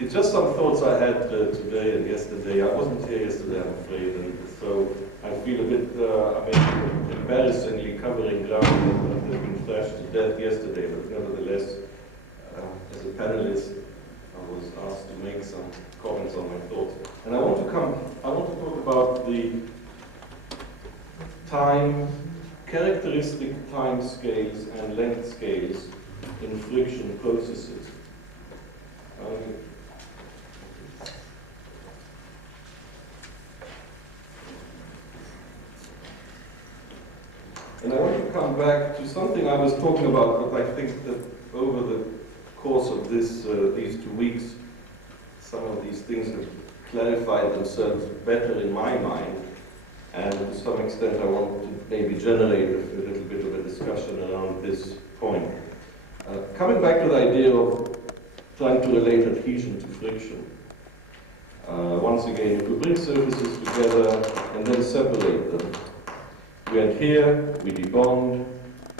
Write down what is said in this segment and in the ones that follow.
It's just some thoughts I had today and yesterday. I wasn't here yesterday, I'm afraid, and so I feel a bit, embarrassingly covering ground that has been thrashed to death yesterday, but nevertheless, as a panelist, I was asked to make some comments on my thoughts. And I want to talk about the characteristic time scales and length scales in friction processes. And I want to come back to something I was talking about, but I think that over the course of these 2 weeks, some of these things have clarified themselves better in my mind, and to some extent I want to maybe generate a little bit of a discussion around this point. Coming back to the idea of trying to relate adhesion to friction. Once again, if we bring surfaces together and then separate them, we adhere, we debond,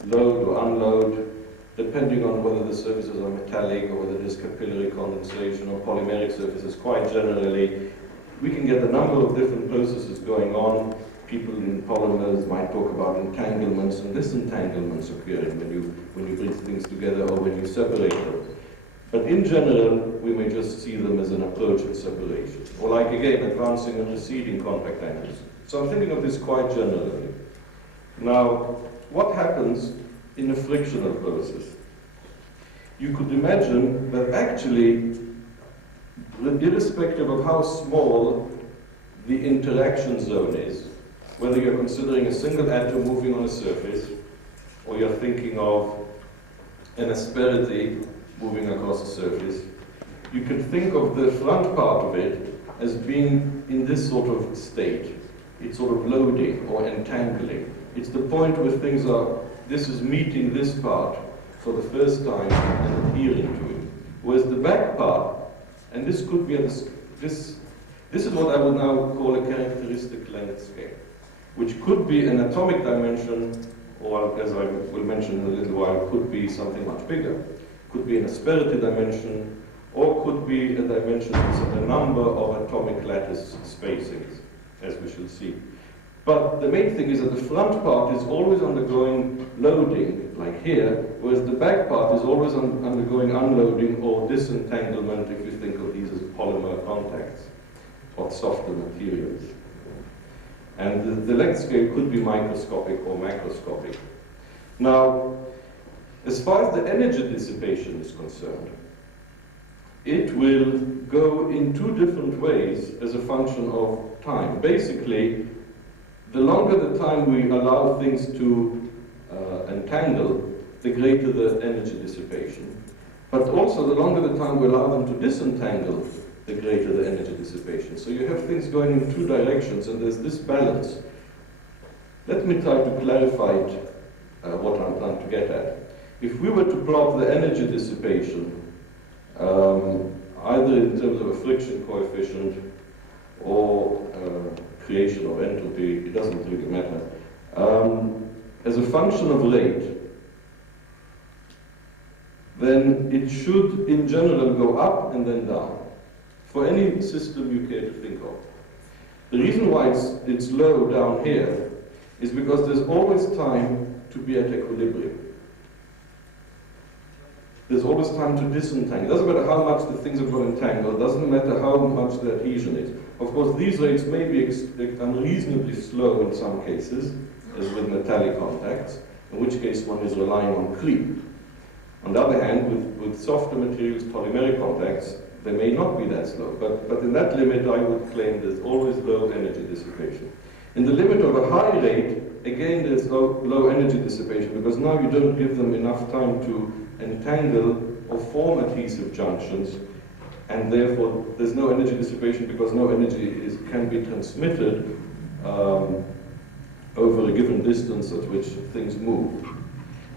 load or unload, depending on whether the surfaces are metallic or whether there's capillary condensation or polymeric surfaces. Quite generally, we can get a number of different processes going on. People in polymers might talk about entanglements and disentanglements occurring when you bring things together or when you separate them. But in general, we may just see them as an approach and separation. Or like, again, advancing and receding contact angles. So I'm thinking of this quite generally. Now, what happens in a frictional process? You could imagine that actually, irrespective of how small the interaction zone is, whether you're considering a single atom moving on a surface, or you're thinking of an asperity moving across a surface, you can think of the front part of it as being in this sort of state. It's sort of loading or entangling. It's the point where things are, this is meeting this part for the first time and adhering to it. Whereas the back part, and this could be, this is what I would now call a characteristic length scale, which could be an atomic dimension, or as I will mention in a little while, could be something much bigger. Could be an asperity dimension, or could be a dimension with a number of atomic lattice spacings, as we shall see. But the main thing is that the front part is always undergoing loading, like here, whereas the back part is always undergoing unloading or disentanglement, if you think of these as polymer contacts or softer materials. And the length scale could be microscopic or macroscopic. Now, as far as the energy dissipation is concerned, it will go in two different ways as a function of time. Basically, the longer the time we allow things to entangle, the greater the energy dissipation. But also, the longer the time we allow them to disentangle, the greater the energy dissipation. So you have things going in two directions, and there's this balance. Let me try to clarify what I'm trying to get at. If we were to plot the energy dissipation, either in terms of a friction coefficient or creation of entropy, it doesn't really matter, as a function of rate, then it should, in general, go up and then down, for any system you care to think of. The reason why it's low down here is because there's always time to be at equilibrium. There's always time to disentangle. It doesn't matter how much the things are going to entangle, it doesn't matter how much the adhesion is. Of course, these rates may be unreasonably slow in some cases, as with metallic contacts, in which case one is relying on creep. On the other hand, with softer materials, polymeric contacts, they may not be that slow, but in that limit I would claim there's always low energy dissipation. In the limit of a high rate, again there's low energy dissipation, because now you don't give them enough time to entangle or form adhesive junctions, and therefore there's no energy dissipation because no energy can be transmitted over a given distance at which things move.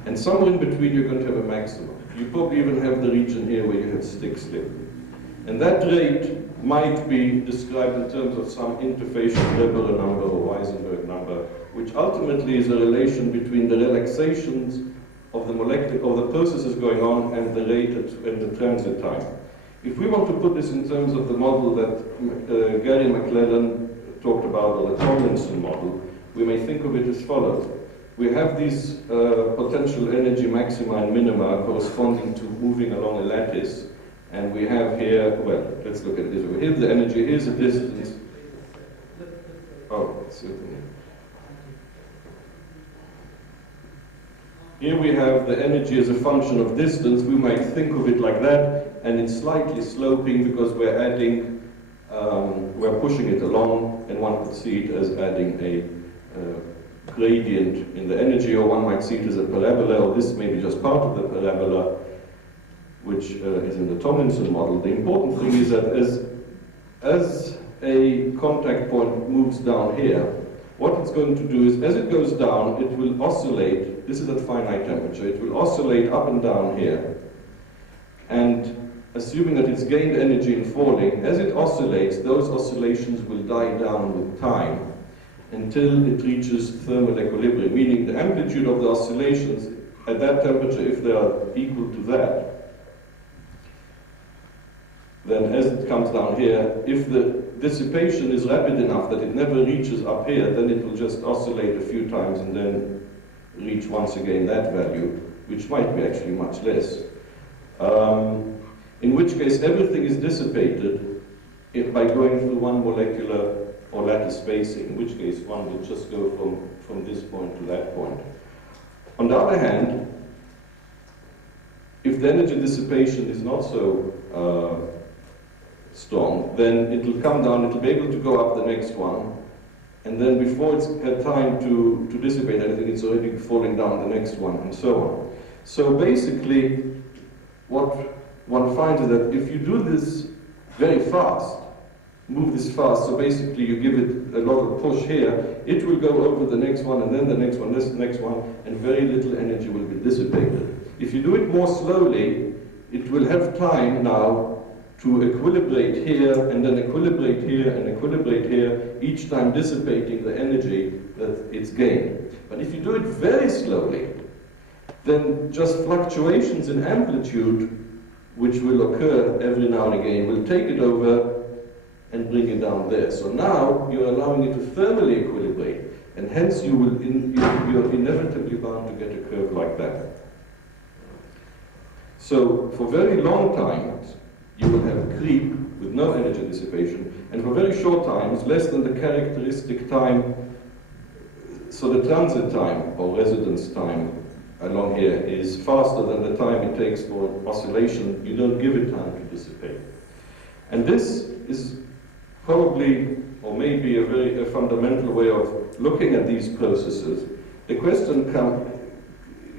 And somewhere in between you're going to have a maximum. You probably even have the region here where you have stick slip. And that rate might be described in terms of some interfacial Weber number or Weisenberg number, which ultimately is a relation between the relaxations of the molecular, or the processes going on, and the rate and the transit time. If we want to put this in terms of the model that Gary McClellan talked about, or the Tomlinson model, we may think of it as follows. We have these potential energy maxima and minima corresponding to moving along a lattice, and we have here, well, let's look at it this way. Here's the energy, here's the distance. Oh, certainly. Here we have the energy as a function of distance. We might think of it like that, and it's slightly sloping because we're adding, we're pushing it along, and one could see it as adding a gradient in the energy, or one might see it as a parabola, or this may be just part of the parabola, which is in the Tomlinson model. The important thing is that as a contact point moves down here, what it's going to do is, as it goes down, it will oscillate. This is at finite temperature. It will oscillate up and down here. And assuming that it's gained energy in falling, as it oscillates, those oscillations will die down with time until it reaches thermal equilibrium, meaning the amplitude of the oscillations at that temperature, if they are equal to that, then as it comes down here, if the dissipation is rapid enough that it never reaches up here, then it will just oscillate a few times and then reach once again that value, which might be actually much less. In which case everything is dissipated by going through one molecular or lattice spacing, in which case one would just go from this point to that point. On the other hand, if the energy dissipation is not so strong, then it will come down, it will be able to go up the next one, and then before it's had time to dissipate anything, it's already falling down the next one, and so on. So basically, what one finds is that if you do this very fast, move this fast, so basically you give it a lot of push here, it will go over the next one, and then the next one, this next one, and very little energy will be dissipated. If you do it more slowly, it will have time now to equilibrate here, and then equilibrate here, and equilibrate here, each time dissipating the energy that it's gained. But if you do it very slowly, then just fluctuations in amplitude, which will occur every now and again, will take it over and bring it down there. So now you're allowing it to thermally equilibrate, and hence you're inevitably bound to get a curve like that. So for very long times, you will have a creep with no energy dissipation, and for very short times, less than the characteristic time, so the transit time or residence time along here is faster than the time it takes for oscillation. You don't give it time to dissipate. And this is probably, or maybe a fundamental way of looking at these processes. The question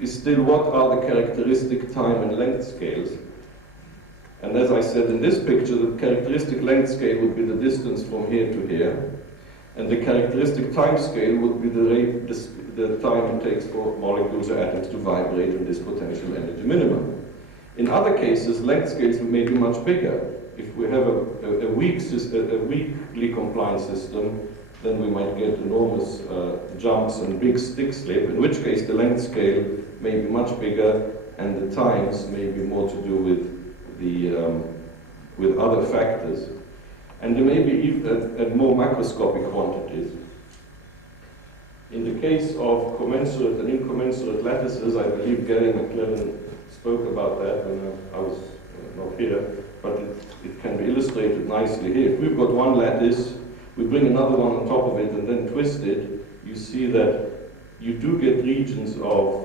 is still, what are the characteristic time and length scales? And as I said in this picture, the characteristic length scale would be the distance from here to here, and the characteristic time scale would be the time it takes for molecules or atoms to vibrate in this potential energy minimum. In other cases, length scales may be much bigger. If we have a weakly compliant system, then we might get enormous jumps and big stick slip, in which case the length scale may be much bigger, and the times may be more to do with other factors. And there may be even at more macroscopic quantities. In the case of commensurate and incommensurate lattices, I believe Gary McClellan spoke about that when I was not here, but it can be illustrated nicely here. If we've got one lattice, we bring another one on top of it and then twist it, you see that you do get regions of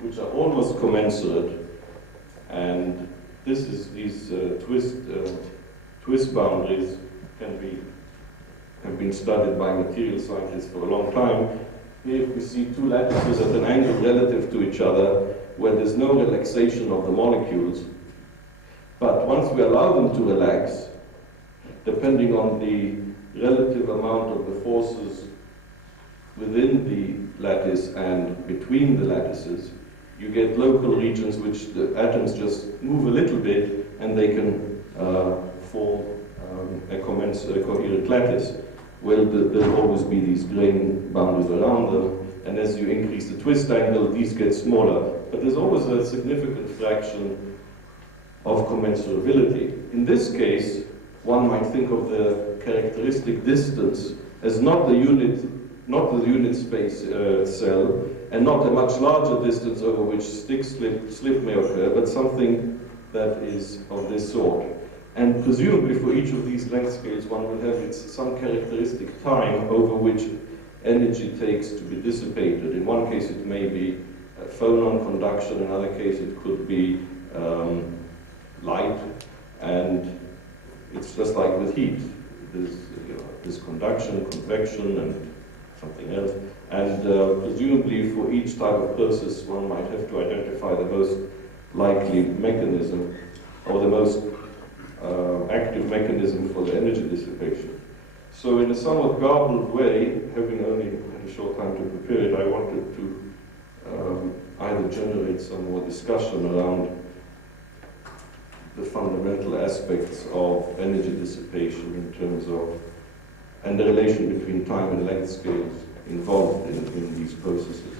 which are almost commensurate, and this is these twist boundaries have been studied by material scientists for a long time. Here we see two lattices at an angle relative to each other, where there's no relaxation of the molecules. But once we allow them to relax, depending on the relative amount of the forces within the lattice and between the lattices, you get local regions which the atoms just move a little bit, and they can form a coherent lattice. Well, there'll always be these grain boundaries around them, and as you increase the twist angle, these get smaller. But there's always a significant fraction of commensurability. In this case, one might think of the characteristic distance as not the unit space cell, and not a much larger distance over which slip may occur, but something that is of this sort. And presumably for each of these length scales, one will have some characteristic time over which energy takes to be dissipated. In one case it may be phonon conduction, in another case it could be light, and it's just like with heat. There's conduction, convection, and something else. And presumably for each type of process, one might have to identify the most likely mechanism, or the most active mechanism for the energy dissipation. So in a somewhat garbled way, having only had a short time to prepare it, I wanted to either generate some more discussion around the fundamental aspects of energy dissipation in terms of, and the relation between time and length scales involved in these processes.